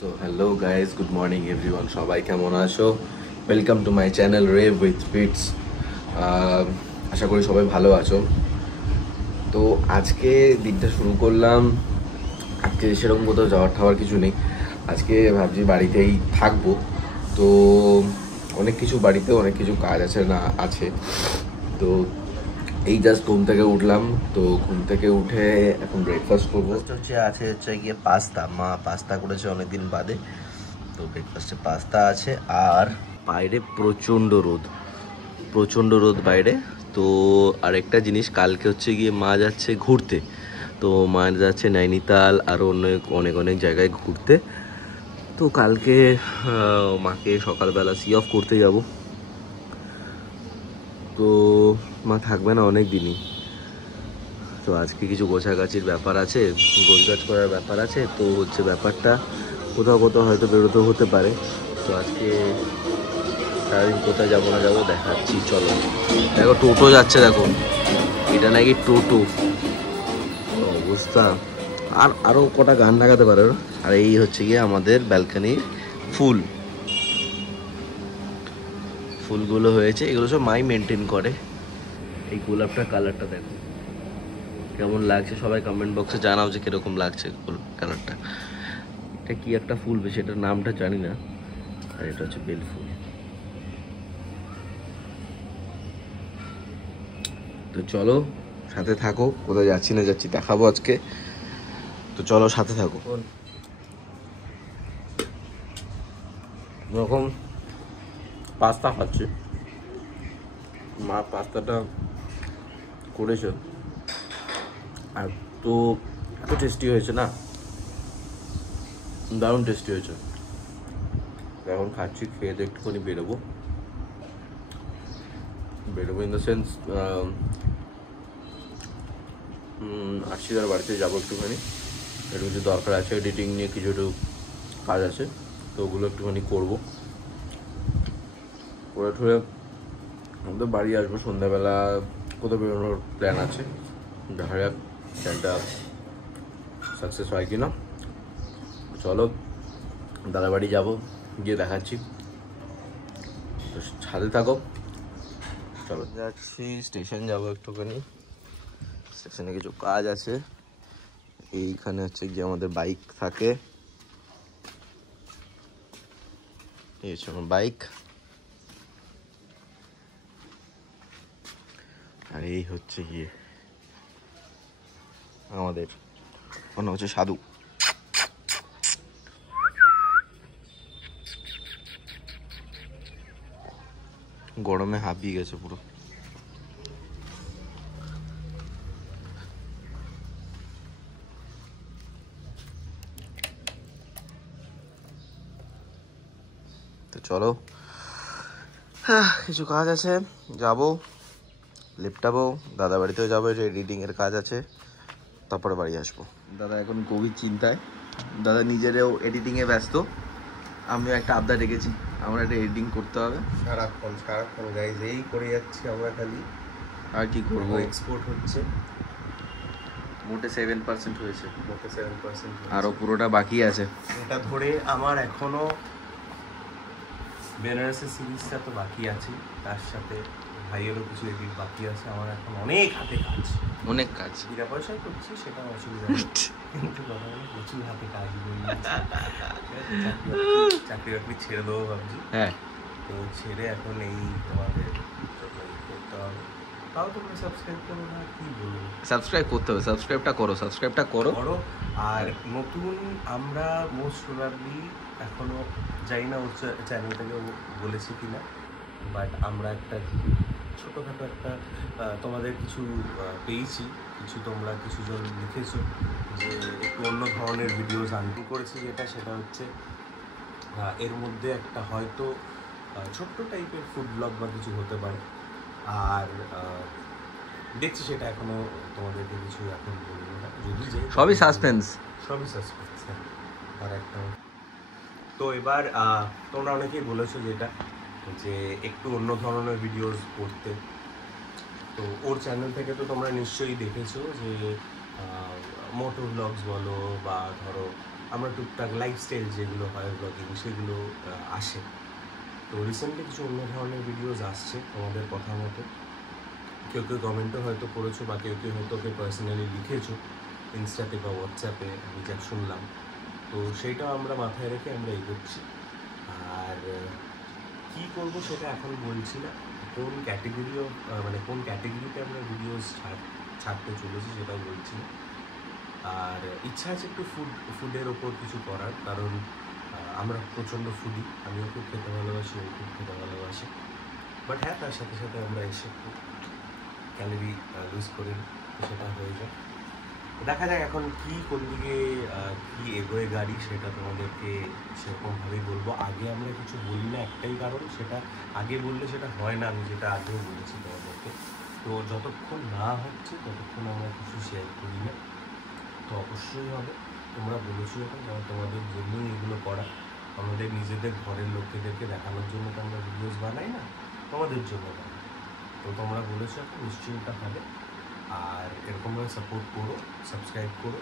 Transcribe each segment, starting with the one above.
So hello guys, good morning everyone. সবাই কেমন আছো? Welcome to my channel rev with fits. আশা করি সবাই ভালো আছো। তো আজকে দিনটা শুরু করলাম। আজকে সেরকম কোথাও যাওয়ার কিছু নেই। আজকে ভাবছি বাড়িতেই থাকবো। তো অনেক কিছু কাজ আছে। তো এই জাস্ট ঘুম থেকে উঠলাম। তো ঘুম থেকে উঠে এখন ব্রেকফাস্ট করবো। হচ্ছে গিয়ে পাস্তা। মা পাস্তা করেছে অনেকদিন বাদে। তো ব্রেকফাস্টে পাস্তা আছে। আর বাইরে প্রচণ্ড রোদ বাইরে। তো আরেকটা জিনিস, কালকে হচ্ছে গিয়ে মা যাচ্ছে ঘুরতে। তো মা যাচ্ছে নৈনিতাল আরও অনেক অনেক জায়গায় ঘুরতে। তো কালকে মাকে সকালবেলা সি অফ করতে যাব। তো মা থাকবে না অনেক দিনই। তো আজকে কিছু গোছাগাছির ব্যাপার আছে, গোছগাছ করার ব্যাপার আছে। তো হচ্ছে ব্যাপারটা কোথাও হয়তো বেরোতে হতে পারে। তো আজকে সারাদিন কোথায় যাবো না যাবো দেখাচ্ছি, চলো। দেখো টোটো যাচ্ছে, দেখো এটা নাকি টোটো। অবস্থা। আরও কটা গান লাগাতে পারে। আর এই হচ্ছে গিয়ে আমাদের ব্যালকানির ফুলগুলো হয়েছে। এগুলো সব মাই মেনটেন করে। এই গোলাপটার কালারটা দেখো কেমন লাগছে, সবাই কমেন্ট বক্সে জানাও যে কিরকম লাগছে কালারটা। এটা কি একটা ফুল, বেশি এটার নামটা জানি না। আর এটা হচ্ছে বেল ফুল। তো চলো সাথে থাকো, কোথায় যাচ্ছি না যাচ্ছি দেখাবো আজকে। তো চলো সাথে থাকো। এরকম পাস্তা খাচ্ছি, মা পাস্তাটা করেছে আর তো এত টেস্টি হয়েছে না, দারুণ টেস্টি হয়েছে। এখন খাচ্ছি, খেয়ে দিয়ে একটুখানি বেরোবো ইন দ্য সেন্স আশিদার বাড়িতে যাবো একটুখানি। একটু কিছু দরকার আছে, এডিটিং নিয়ে কিছু একটু কাজ আছে। তো ওগুলো একটুখানি করবো, করে ঠুয়ে আমাদের বাড়ি আসবো সন্ধ্যাবেলা। কোথাও বেরোনোর প্ল্যান আছে, দেখা যাক প্ল্যানটা সাকসেস হয় কি না। চলো দাদা বাড়ি যাবো, গিয়ে দেখাচ্ছি। তো ছাদে থাকো, চলো যাচ্ছি। স্টেশন যাবো একটুখানি, স্টেশনে কিছু কাজ আছে। এইখানে হচ্ছে গিয়ে আমাদের বাইক থাকে, এই হচ্ছে আমার বাইক। আর এই হচ্ছে গিয়ে আমাদের মনে হচ্ছে সাধু। গরমে হাঁপিয়ে গেছে পুরো। তো চলো, কিছু কাজ আছে, যাবো লেপটাবো। দাদা বাড়িতেও যাবো, এটা এডিটিংয়ের কাজ আছে, তারপরে বাড়ি আসবো। দাদা এখন গভীর চিন্তায়, দাদা নিজেরও এডিটিংয়ে ব্যস্ত। আমিও একটা আবদার রেখেছি, আমার একটা এডিটিং করতে হবে। সারাক্ষণ গাইজ এই করে যাচ্ছি আমরা খালি। আর কি করবো, এক্সপোর্ট হচ্ছে মোটে 7% হয়েছে, মোটে 7%। আরও পুরোটা বাকি আছে। এটা ধরে আমার এখনো বেনারসের সিরিজটা তো বাকি আছে, তার সাথে ভাইয়েরও কিছু এডিট বাকি আছে। আমার এখন অনেক হাতে কাজ, অনেক কাজ। বিনা পয়সায় করছি, সেটা অসুবিধা নেই, কিন্তু কথা হলো প্রচুর হাতে কাজ। চাকরি বাকরি ছেড়ে দেবো ভাবছি। হ্যাঁ, তো ছেড়ে এখন এই তোমাদের করতে হবে। তাও তোমরা সাবস্ক্রাইব করো না, কি বলবো, সাবস্ক্রাইব করতে হবে, সাবস্ক্রাইবটা করো। আর নতুন আমরা মোস্ট প্রবাবলি এখনো জানি না ওর চ্যানেলটাকে বলেছি কিনা, বাট আমরা একটা ছোটোখাটো একটা তোমাদের কিছু পেয়েছি, তোমরা কিছুজন লিখেছো যে একটু অন্য ধরনের ভিডিওস আনতে করেছি। সেটা হচ্ছে এর মধ্যে একটা হয়তো ছোট্ট টাইপের ফুড ব্লগ বা কিছু হতে পারে। আর দেখছি সেটা এখনো তোমাদেরকে কিছু এখন বলবো না, যদি যাই সবই সাসপেন্স। হ্যাঁ। আর একটা তো এবার তোমরা অনেকেই বলেছো যেটা যে একটু অন্য ধরনের ভিডিওস করতে। তো ওর চ্যানেল থেকে তো তোমরা নিশ্চয়ই দেখেছো যে মোটো ব্লগস বলো বা ধরো আমরা টুকটাক লাইফস্টাইল যেগুলো হয় ব্লগিং সেগুলো আসে। তো রিসেন্টলি কিছু অন্য ধরনের ভিডিওস আসছে তোমাদের কথা মতো। কেউ কেউ কমেন্টও হয়তো করেছো বা কেউ কেউ হয়তো ওকে পার্সোনালি লিখেছো ইনস্টাতে বা হোয়াটসঅ্যাপে, আমি যা শুনলাম। তো সেইটা আমরা মাথায় রেখে আমরা এগোচ্ছি। আর কী করবো সেটা এখন বলছি না, কোন ক্যাটেগরি মানে কোন ক্যাটেগরিতে আমরা ভিডিওস ছাড়তে চলেছি সেটাও বলছি না। আর ইচ্ছা আছে একটু ফুডের ওপর কিছু করার, কারণ আমরা প্রচণ্ড ফুডি, আমিও খুব খেতে ভালোবাসি, ও খুব খেতে ভালোবাসি। বাট হ্যাঁ, তার সাথে সাথে আমরা এসে একটু ক্যালোরি লুজ করে সেটা হয়ে যায়। দেখা যাক এখন কোন দিকে কী এগোয় গাড়ি, সেটা তোমাদেরকে সেরকমভাবেই বলবো। আগে আমরা কিছু বলি না, একটাই কারণ, সেটা আগে বললে সেটা হয় না, আমি যেটা আগেও বলেছি তোমাদেরকে। তো যতক্ষণ না হচ্ছে ততক্ষণ আমরা কিছু শেয়ার করি না। তো অবশ্যই হবে, তোমরা বলেছো এখন, তোমাদের জন্যই এগুলো করা, আমাদের নিজেদের ঘরের লোকেদেরকে দেখানোর জন্য তো আমরা ভিডিওস বানাই না, তোমাদের জন্য বানাই। তো তোমরা বলেছো এখন, নিশ্চয়ই এটা হবে। আর এরকমভাবে সাপোর্ট করো, সাবস্ক্রাইব করো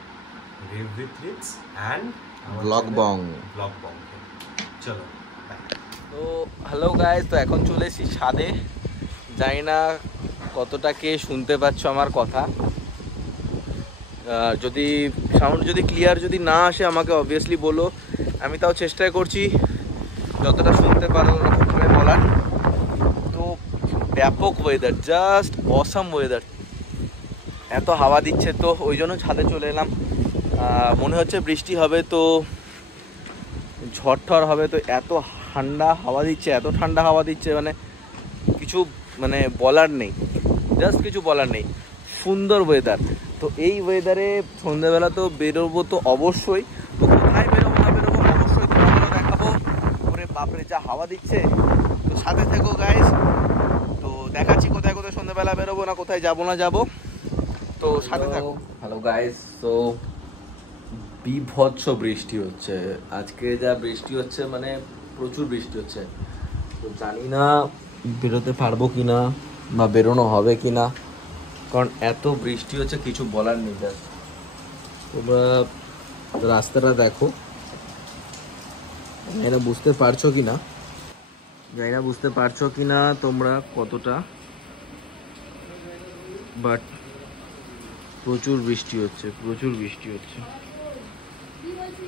রেভ উইথ রিটস অ্যান্ড ব্লগ বং। চলো। তো হ্যালো গাইস, তো এখন চলে এসেছি ছাদে। জানি না কতটা কে শুনতে পাচ্ছ আমার কথা। যদি সাউন্ড যদি ক্লিয়ার যদি না আসে আমাকে অবভিয়াসলি বলো, আমি তাও চেষ্টা করছি যতটা শুনতে পারো ওরকমভাবে বলার। তো ব্যাপক ওয়েদার, জাস্ট অসাম ওয়েদার, এত হাওয়া দিচ্ছে, তো ওই জন্য ছাদে চলে এলাম। মনে হচ্ছে বৃষ্টি হবে, তো ঝড় হবে, তো এত ঠান্ডা হাওয়া দিচ্ছে, এত ঠান্ডা হাওয়া দিচ্ছে, মানে কিছু মানে বলার নেই, জাস্ট কিছু বলার নেই। সুন্দর ওয়েদার। তো এই ওয়েদারে সন্ধ্যাবেলা তো বেরোবো তো অবশ্যই। তো কোথায় বেরোবো না বেরোবো অবশ্যই তোমাদেরও দেখাবো। ওরে বাপরে যা হাওয়া দিচ্ছে, তো সাথে থেকো গাইস। তো দেখাচ্ছি কোথায় কোথায় সন্ধ্যাবেলা বেরোবো না কোথায় যাবো না যাবো, তো সাথে থাকো। হ্যালো গাইস, তো বিভৎস বৃষ্টি হচ্ছে আজকে, যা বৃষ্টি হচ্ছে মানে প্রচুর বৃষ্টি হচ্ছে। তো জানি না বেরোতে পারবো কি না বা বেরোনো হবে কি না, কারণ এত বৃষ্টি হচ্ছে কিছু বলার নেই। তোমরা রাস্তাটা দেখো, জানি না বুঝতে পারছো কি না তোমরা কতটা, বাট প্রচুর বৃষ্টি হচ্ছে।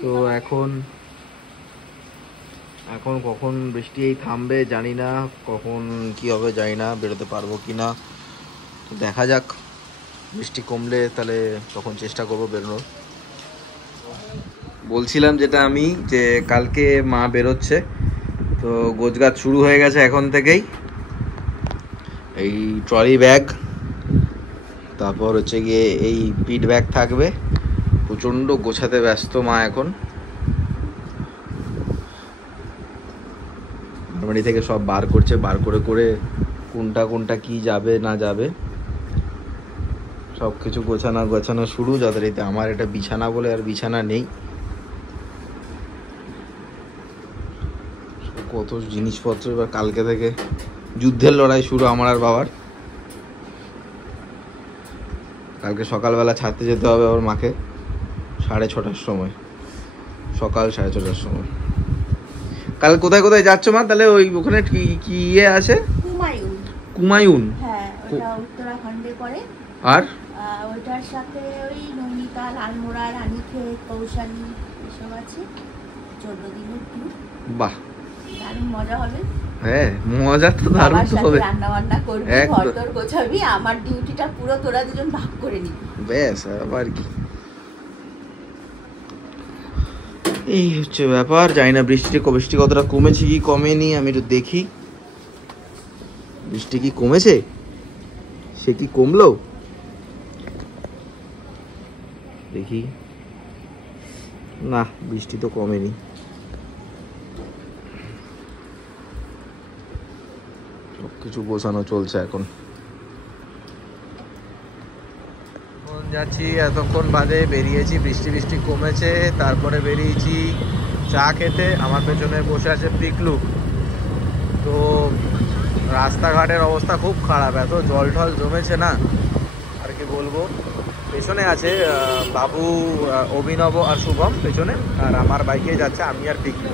তো এখন কখন বৃষ্টি এই থামবে জানি না, কখন কি হবে জানি না, বেরোতে পারবো কি না। তো দেখা যাক, বৃষ্টি কমলে তাহলে তখন চেষ্টা করবো বেরোনোর। বলছিলাম যেটা আমি, যে কালকে মা বেরোচ্ছে, তো গোছগাছ শুরু হয়ে গেছে এখন থেকেই। এই ট্রলি ব্যাগ, তারপর হচ্ছে গিয়ে এই পিট ব্যাগ থাকবে, প্রচণ্ড গোছাতে ব্যস্ত মা এখন। আলমারি থেকে সব বার করছে, বার করে করে কোনটা কি যাবে না যাবে সব কিছু গোছানো শুরু। যথারীতি আমার এটা বিছানা বলে আর বিছানা নেই, কত জিনিসপত্র। এবার কালকে থেকে যুদ্ধের লড়াই শুরু আমার আর বাবার। কালকে সকালবেলা ছাড়তে যেতে হবে ওর মাকে 6:30টার সময়, সকাল 6:30টার সময়। কাল কোথায় কোথায় যাচ্ছ মা তাহলে? ওখানে কি ইয়ে আছে? কুমায়ুন। হ্যাঁ, ওটা উত্তরাখণ্ডে পড়ে। আর ওইটার সাথে ওই নৈনিতাল, আলমোড়া, রানীক্ষেত, কৌশালী এসব আছে। 14 দিনের ট্যুর। বাহ, দারুণ মজা হবে। হ্যাঁ, মজা তো দারুণ হবে। রান্না বান্না করবি, ঘর তোর গোছাবি, আমার ডিউটিটা পুরো তোরা দুজন ভাগ করে নিবি। ব্যাস, আবার কি। এই হচ্ছে ব্যাপার। জানি না বৃষ্টি কতটা কমেছে কি কমেনি, আমি একটু দেখি। বৃষ্টি কি কমেছে? সে কি কমলো? দেখি। না, বৃষ্টি তো কমেনি। সবকিছু গোছানো চলছে এখন। যাচ্ছি, এতক্ষণ বাদে বেরিয়েছি, বৃষ্টি কমেছে, তারপরে বেরিয়েছি চা খেতে। আমার পেছনে বসে আছে পিকলু। তো রাস্তাঘাটের অবস্থা খুব খারাপ, এত জল ঢল জমেছে না আর কি বলবো। তো পেছনে আছে বাবু, অভিনব আর শুভম পেছনে, আর আমার বাইকে যাচ্ছে আমি আর পিকি।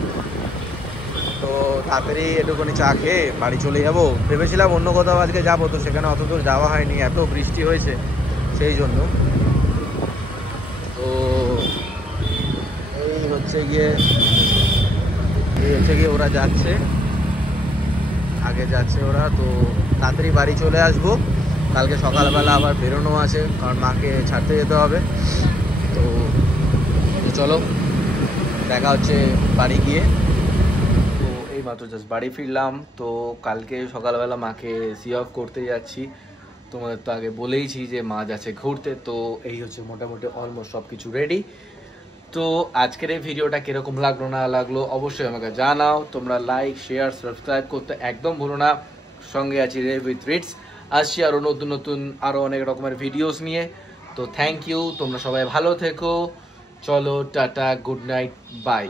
তো তাড়াতাড়ি একটুখানি চা খেয়ে বাড়ি চলে যাবো। ভেবেছিলাম অন্য কোথাও আজকে যাবো, তো সেখানে অত দূর যাওয়া হয়নি, এত বৃষ্টি হয়েছে সেই জন্য। তো এই হচ্ছে গিয়ে ওরা যাচ্ছে, আগে যাচ্ছে ওরা। তো তাড়াতাড়ি বাড়ি চলে আসবো, কালকে সকালবেলা আবার বেরোনো আছে, কারণ মাকে ছাড়তে যেতে হবে। তো চলো দেখা হচ্ছে বাড়ি গিয়ে। তো এই মাত্র জাস্ট বাড়ি ফিরলাম। তো কালকে সকালবেলা মাকে সি অফ করতে যাচ্ছি, তোমাদের তো আগে বলেইছি যে মা যাচ্ছে ঘুরতে। তো এই হচ্ছে মোটামুটি অলমোস্ট সব কিছু রেডি। তো আজকের এই ভিডিওটা কিরকম লাগলো না লাগলো অবশ্যই আমাকে জানাও। তোমরা লাইক, শেয়ার, সাবস্ক্রাইব করতে একদম ভুলো না। সঙ্গে আছি রেভ উইথ রিটস, আসছি আরও নতুন আরও অনেক রকমের ভিডিওস নিয়ে। তো থ্যাংক ইউ, তোমরা সবাই ভালো থেকো। চলো টাটা, গুড নাইট, বাই।